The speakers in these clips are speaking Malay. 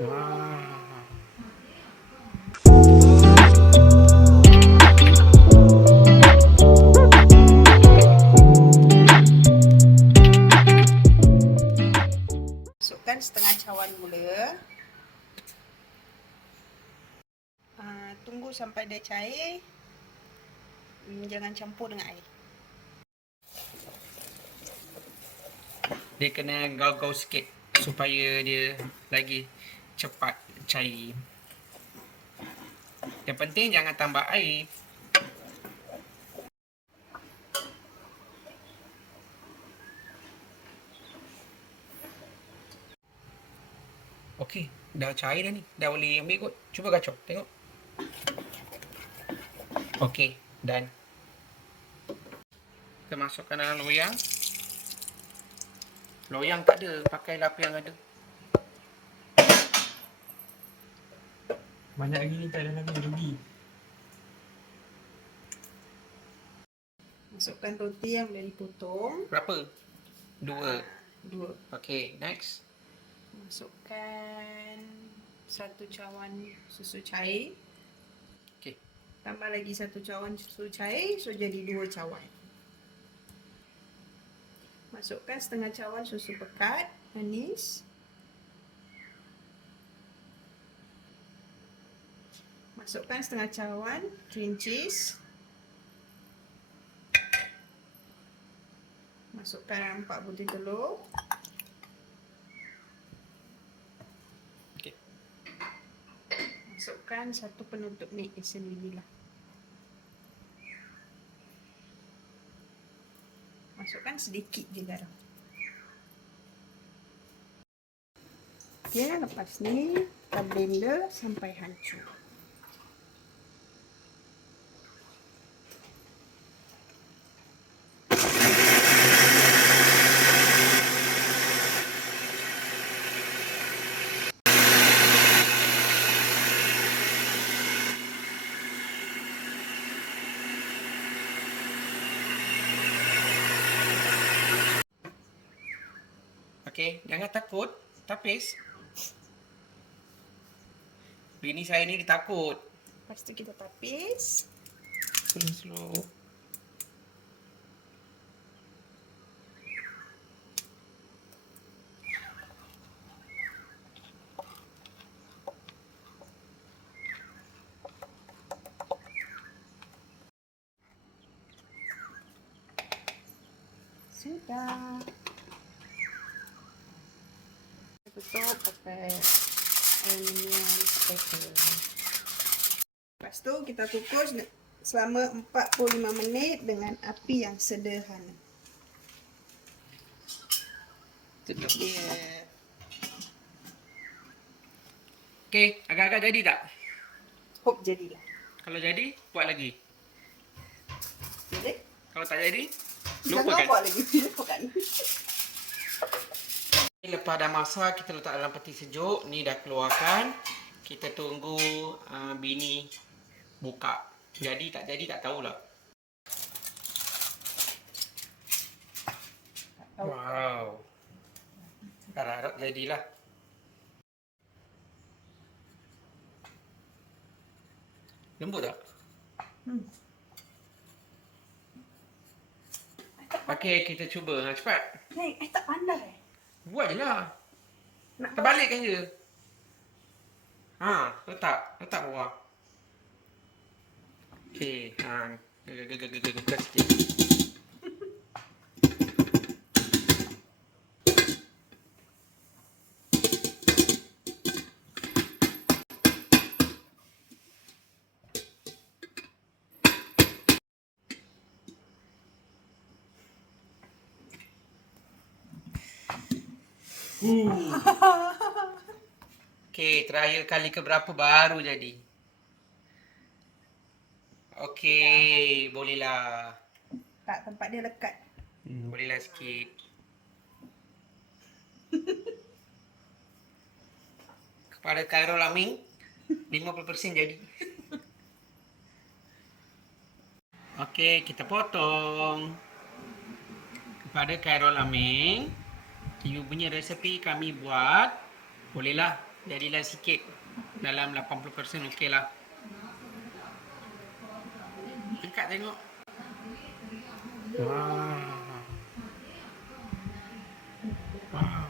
Wah. Masukkan setengah cawan gula. Tunggu sampai dia cair. Jangan campur dengan air. Dia kena gaul-gaul sikit supaya dia lagi cepat cair. Yang penting jangan tambah air. Okey, dah cair dah ni. Dah boleh ambil kot. Cuba kacau, tengok. Okey, done. Kita masukkan dalam loyang. Loyang tak ada, pakailah apa yang ada. Banyak lagi ni tak ada lagi, rugi. Masukkan roti yang dah dipotong. Berapa? 2. 2. Okey, next. Masukkan 1 cawan susu cair. Okey. Tambah lagi 1 cawan susu cair, so jadi 2 cawan. Masukkan setengah cawan susu pekat manis. Masukkan setengah cawan cream cheese. Masukkan 4 butir telur. Okey. Masukkan 1 penutup milk esen vanila. Masukkan sedikit je garam. Okey, lepas ni kita blender sampai hancur. Okey, jangan takut. Tapis. Bini saya ni dia takut. Lepas tu kita tapis. Slow-slow. Sudah. Tutup pakai aluminium paper. Lepas tu kita kukus selama 45 minit dengan api yang sederhana. Tutup dia. Okey, agak-agak jadi tak? Hope jadilah. Kalau jadi, buat lagi. Jadi? Kalau tak jadi, Jangan lupakan. buat lagi. Lupakan. Lepas dah masak, kita letak dalam peti sejuk. Ni dah keluarkan. Kita tunggu bini buka. Jadi tak tahulah. Wow. Harap-harap jadilah. Lembut tak? Okey, kita cuba. Cepat. Hey, tak pandai. Buat je lah. Nak Terbalikkan je. Letak bawah. Okey, gegar sikit. Okey, terakhir kali keberapa baru jadi. Okey, bolehlah. tak, tempat dia lekat. Bolehlah sikit. Kepada Khairul Amin, 50% jadi. Okey, kita potong. Kepada Khairul Amin, you punya resepi kami buat. Bolehlah Jadilah sikit. Dalam 80% okey lah. Angkat tengok. Wow. Wow.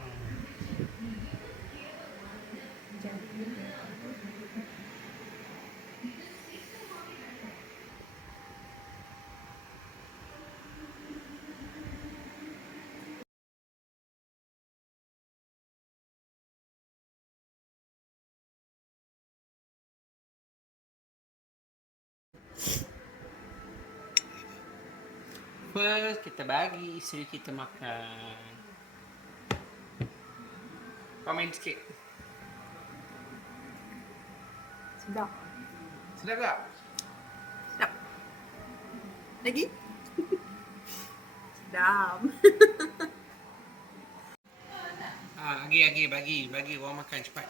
First, kita bagi isteri kita makan. Komen sikit. Sedap. Sedap tak? Sedap. Lagi? Sedap. Bagi orang makan cepat.